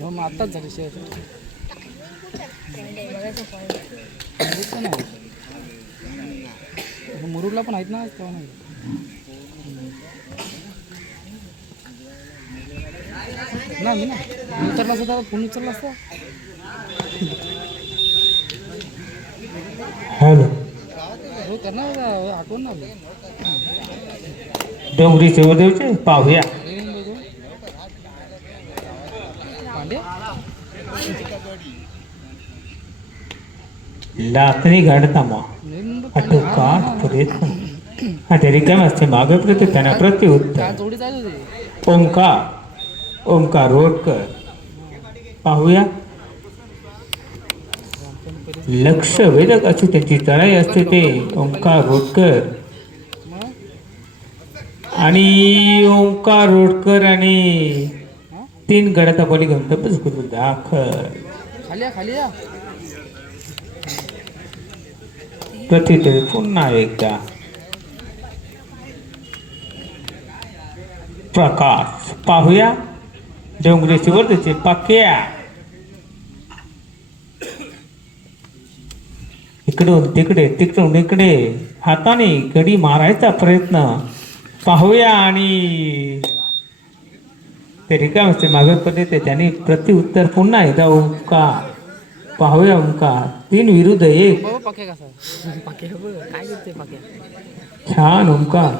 हो मग आत्ताच झाली शेअर मुरुडला पण आहेत ना. तेव्हा नाही ना मी ना उचलला असता फोन उचलला असता हॅलो हो त्यांना आठवण ना डोंगरी शिवदेवचे पाहूया. लाकडी घडता मग म्हणतो प्रयत्न आता रिकाम असते. मागे प्रति त्यांना प्रति उत्तर ओंकार. ओंकार रोडकर. पाहूया. लक्ष वेधक अशी त्यांची चढाई असते ते. ओंकार रोडकर. आणि ओंकार रोडकर आणि तीन गडाचा बळी गंतव्य करू दाखल या प्रतितरी पुन्हा एकदा. प्रकाश पाहूया. डोंगरी शिवर्धचे पाक्या. इकडून तिकडे तिकडून इकडे. हाताने गडी मारायचा प्रयत्न. पाहूया आणि ते रिकाम असते मागे पडले त्याने. प्रत्युत्तर पुन्हा एकदा ओंकार. पाहूया ओंकार. तीन विरुद्ध एक. पाक्या छान ओंकार.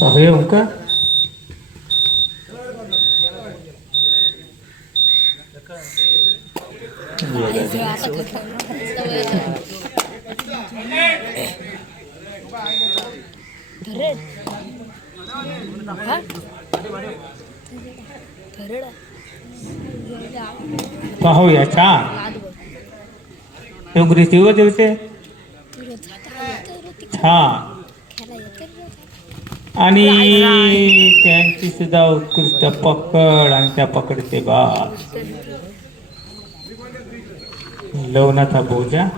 पाहूया ओंकार. पाहूया छान डोंगरी शिवदेवचे छान. आणि त्यांची सुद्धा उत्कृष्ट पकड आणि त्या पकडते बा लवणाचा भोजा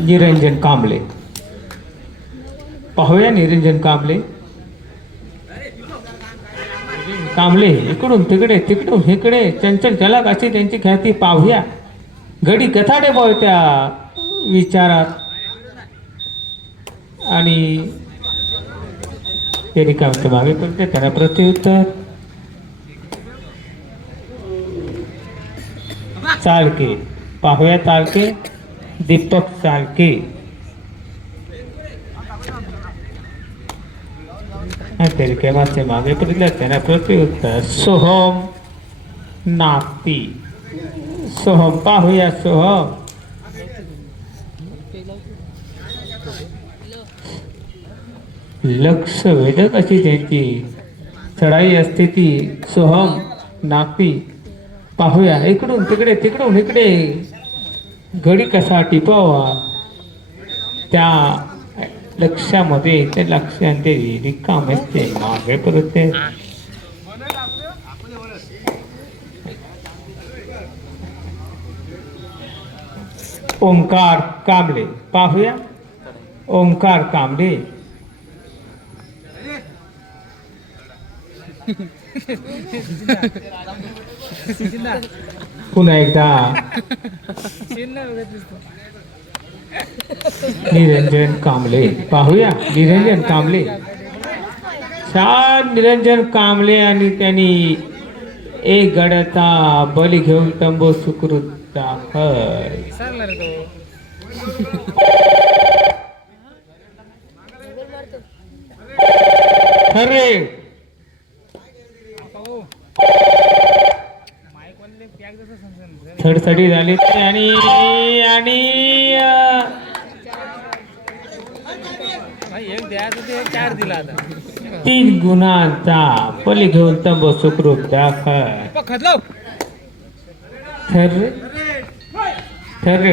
निरंजन कांबळे. पाहूया निरंजन कांबळे. कांबळे इकडून तिकडे तिकडून इकडे. चंचल झलक अशी त्यांची ख्याती पाहूया. घडी कथाडे बोल त्या विचारात. आणि ते रिकामच्या मागे पडते त्याला प्रत्युत्तर चालके पाहूया चालके दीपक चालके तरी केव्हाचे मागे पडले त्यांना प्रत्युत्तर सोहम नागती सोहम पाहूया सोहम लक्ष वेधक अशी त्यांची. चढाई असते ती. सोहम नागती पाहूया. इकडून तिकडे तिकडून इकडे. घडी कसा टिपावा? त्या लक्षामध्ये ते लक्षांते रिकाम असते. मागे परत ते ओंकार कांबळे. पाहूया. ओंकार कांबळे. पुन्हा एकदा. निरंजन कांबळे. पाहूया. निरंजन कांबळे. छान निरंजन कांबळे आणि त्यांनी एक गडाचा बली घेऊन तंबू सुखरूप दाखल खरे. थडथडी झाली आणि आणि तीन गुणांचा बली घेऊन तंबू सुखरूप दाखल. थर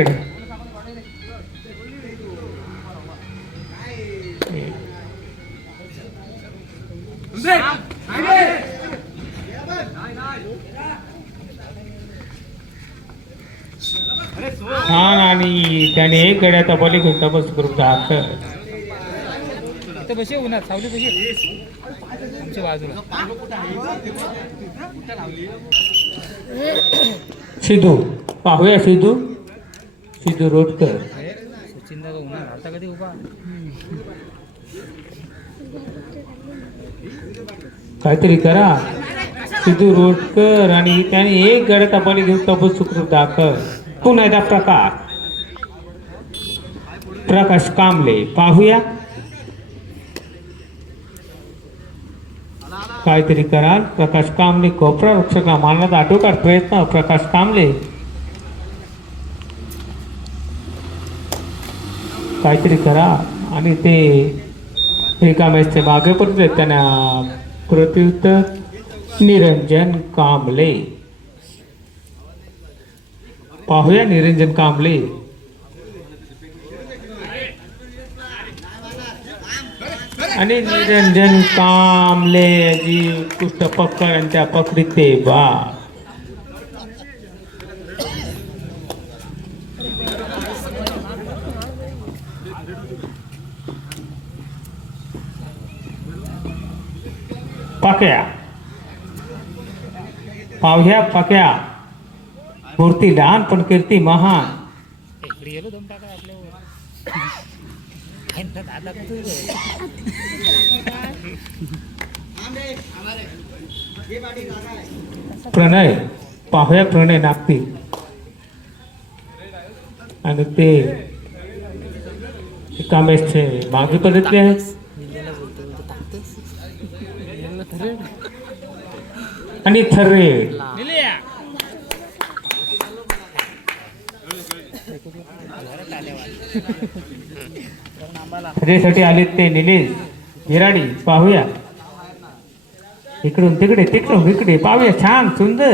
छान आणि त्याने एक गड्याचा बली घेऊन तपस करून इथं बसे उन्हात सावली आमच्या बाजूला. सिद्धू पाहूया सिद्धू. सिद्धू रोडकर. सचिन दादा उन्हात आता कधी उभा? काहीतरी करा. सिद्धू रोडकर आणि त्याने एक गड्याचा बली घेऊन तपस सुखरूप दाखल पुन्हा एकदा प्रकाश प्रकाश कांबळे पाहूया. काहीतरी कराल. प्रकाश कांबळे कोपरा रक्षकला मारण्याचा आटोकाट प्रयत्न. प्रकाश कांबळे काहीतरी करा. आणि ते एका मॅचचे मागे पडले. त्यांना प्रत्युत्तर निरंजन कांबळे पाहूया निरंजन कांबळे. आणि निरंजन कामले जी कुष्ट पकड आणि त्या पकडीत ते बा. पाक्या. पावह्या पाक्या. मूर्ती लहान पण कीर्ती महान. प्रणय पाहूया प्रणय नागतील आणि ते कामेशचे मागे पद्धती आहेत. आणि थर्रेड निलिया आलेत ते निलेश हिराडी पाहूया. इकडून तिकडे तिकडून इकडे पाहूया. छान सुंदर.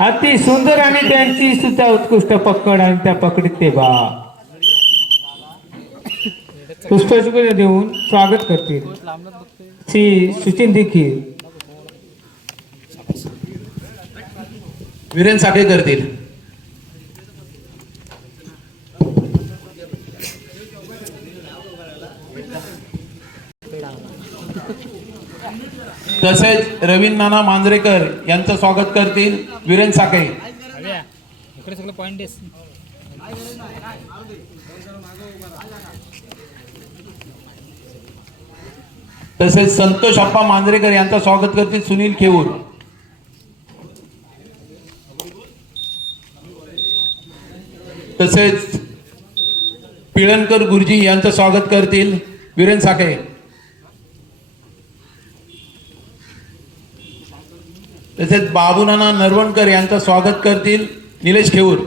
अति सुंदर आणि त्यांची सुद्धा उत्कृष्ट पकड आणि त्या पकडीत ते बा. पुष्पचक्र देऊन स्वागत करतील. श्री सुचिन देखील. वीरेन साठे करतील. तसेच रवीन नाना मांजरेकर यांचं स्वागत करतील वीरेन साखे तसेच संतोष अप्पा मांजरेकर यांचं स्वागत करतील सुनील खेऊर. तसेच पिळणकर गुरुजी यांचं स्वागत करतील वीरेन साखे तसेच बाबूनाना नरवणकर यांचं स्वागत करतील. निलेश खेऊर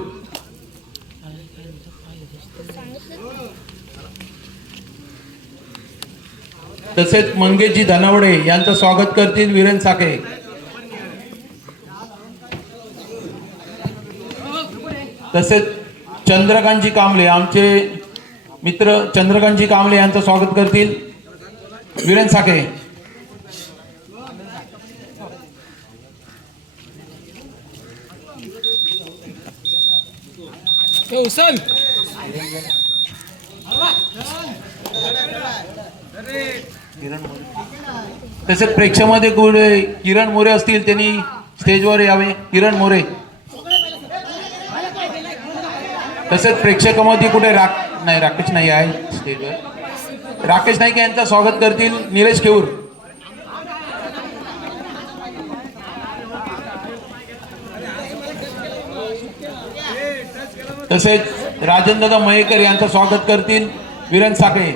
तसेच मंगेशजी धनावडे यांचं स्वागत करतील वीरेन साखे तसेच चंद्रकांतजी कांबळे आमचे मित्र चंद्रकांतजी कांबळे यांचं स्वागत करतील. वीरेन साखे उचल तसेच प्रेक्षामध्ये कुठे किरण मोरे असतील त्यांनी स्टेजवर यावे. किरण मोरे. तसेच प्रेक्षकामध्ये कुठे राक नाही राकेश नाही आहे स्टेजवर. राकेश नाईक यांचं स्वागत करतील निलेश केऊर. तसेच राजेंद्रदा मयेकर यांचं स्वागत करतील विरन साखळे.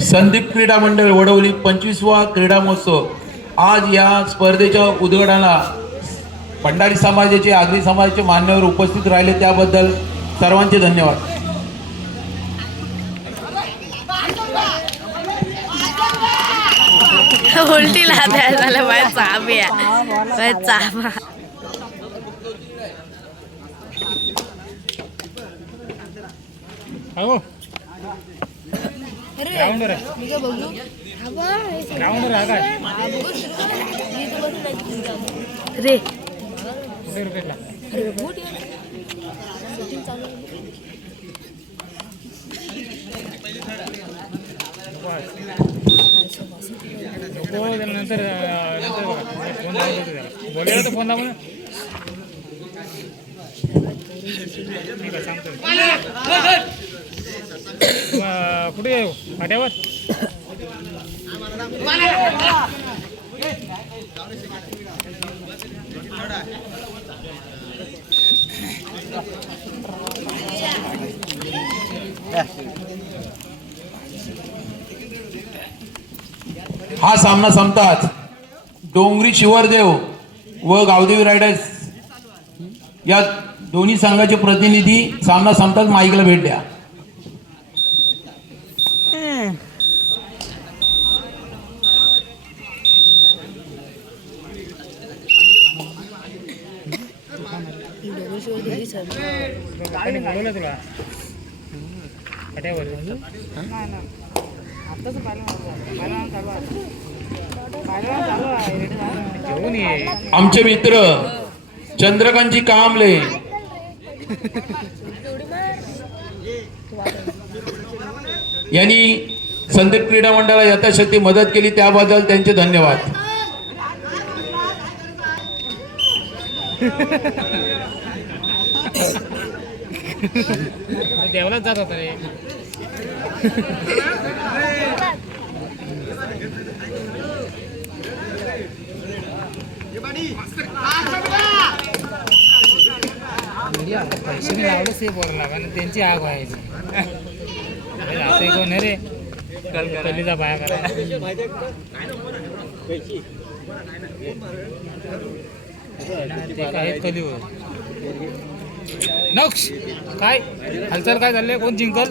संदीप क्रीडा मंडळ वडवली पंचवीसवा क्रीडा महोत्सव. आज या स्पर्धेच्या उद्घाटनाला भंडारी समाजाचे आगरी समाजाचे मान्यवर उपस्थित राहिले. त्याबद्दल सर्वांचे धन्यवाद. उलटी चाबा अहो ग्राउंडवर आहे. ग्राउंडवर आहे काय? रे. कुठे क्रिकेटला नको त्याला नंतर बघा. फोन बोलायला तर फोन लावून? ठीक आहे सांगतो. कुठे आहे फाट्यावर हा सामना संपताच डोंगरी शिवरदेव व गावदेवी रायडर्स. या दोन्ही संघाचे प्रतिनिधी सामना संपताच माईकला भेट द्या त्यांनी बोलवलं तुला फाट्यावर घेऊन ये आमचे मित्र चंद्रकांतजी कामले. यांनी संदीप क्रीडा मंडळाला यथाशक्ती मदत केली त्याबद्दल त्यांचे धन्यवाद. देवलाच जात होता रे. पैसे बी लावलेच ते बोलायला कारण त्यांची आग व्हायची. कोण आहे रे पहिलीचा बाया करा. ते काय होय नक्ष. काय? हालचाल काय झाले? कोण जिंकल?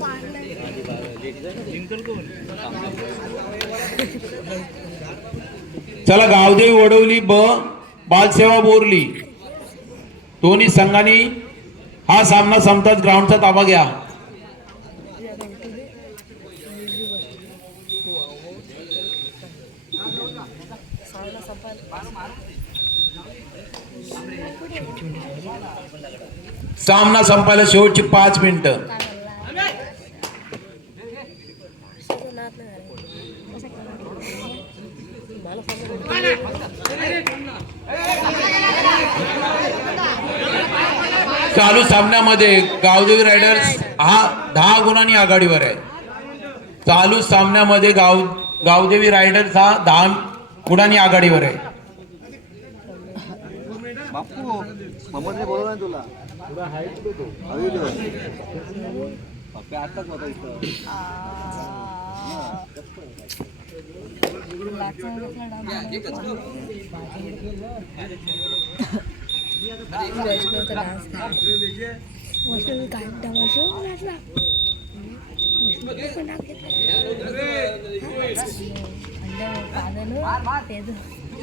जिंकल कोण चला गावदेवी वडवली ब बालसेवा बोरली. दोन्ही संघांनी हा सामना संपताच ग्राउंडचा ताबा घ्या. सामना संपायला शेवटची पाच मिनिटं. चालू सामन्यामध्ये गावदेवी रायडर्स हा दहा गुणांनी आघाडीवर आहे. चालू सामन्यामध्ये गाव गावदेवी रायडर्स हा दहा गुणांनी आघाडीवर आहे. बापू मम्मदने बोलवलं ना तुला हवी पप्पा आताच होता इथं रेट तीन पॉईंट काय बंकत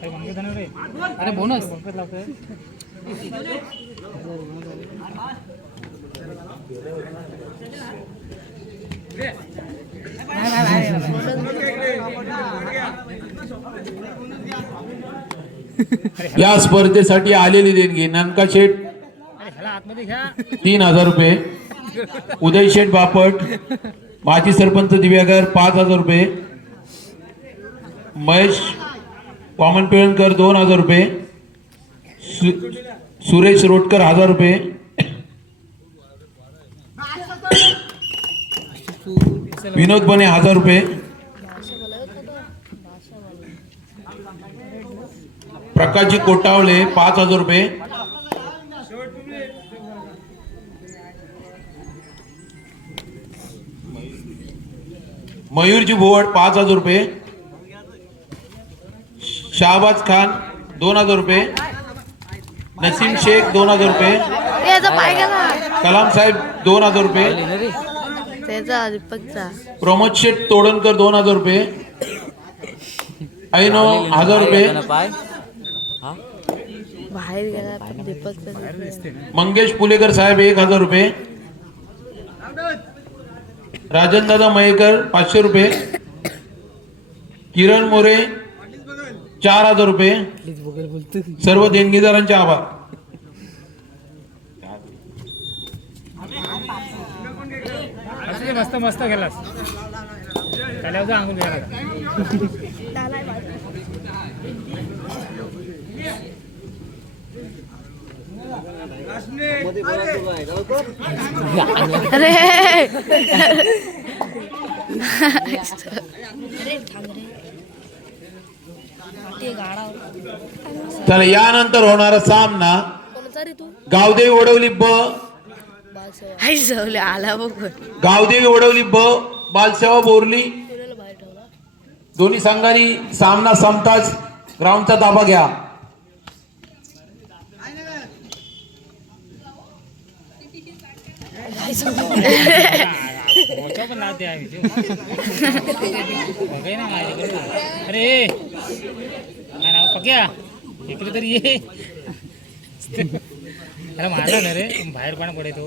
अरे बोनस. या स्पर्धेसाठी आलेली देणगी ननका शेठ तीन हजार रुपये. उदय शेठ बापट माजी सरपंच दिव्यागर पाच हजार रुपये. महेश वामन पिळणकर दोन हजार रुपये सु- सुरेश रोटकर हजार रुपये. विनोद बने हजार रुपये. प्रकाशजी कोटावले पाच हजार रुपये. मयूरजी भोवट पाच हजार रुपये. शाहबाज खान दोन हजार रुपये. नसीम शेख दोन हजार रुपये. कलाम साहेब दोन हजार रुपये. प्रमोद शेठ तोडणकर दोन हजार रुपये. ऐनो हजार रुपये. मंगेश पुलेकर साहेब एक हजार रुपये. राजन दादा मयेकर पाचशे रुपये. किरण मोरे चार हजार रुपये. सर्व देणगीदारांचे आभार. मस्त मस्त गेलास अरे. तर यानंतर होणारा सामना. गावदेवी वडवली ब. आला बघ. गावदेवी वडवली ब. बालसेवा बोरली. दोन्ही संघांनी सामना संपताच ग्राउंडचा ताबा घ्या. मोठं पण लावते आहे बघाय ना माझ्याकडे अरे काय नाव? पक्या इकडे तरी ये. अरे मारला ना रे बाहेर पण पडे तो?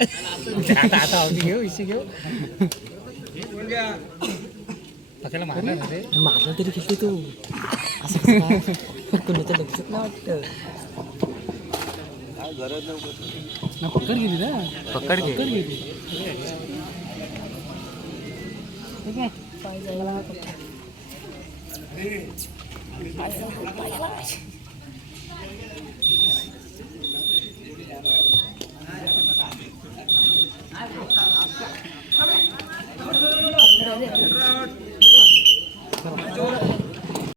आता आता अवधी घेऊ इशी घेऊ. पक्याला मारला ना रे मारला तरी किती तू. असं कसं कोणाच्या लक्षात नाही वाटतं. पकड गेली ना. पकड गेली. जायला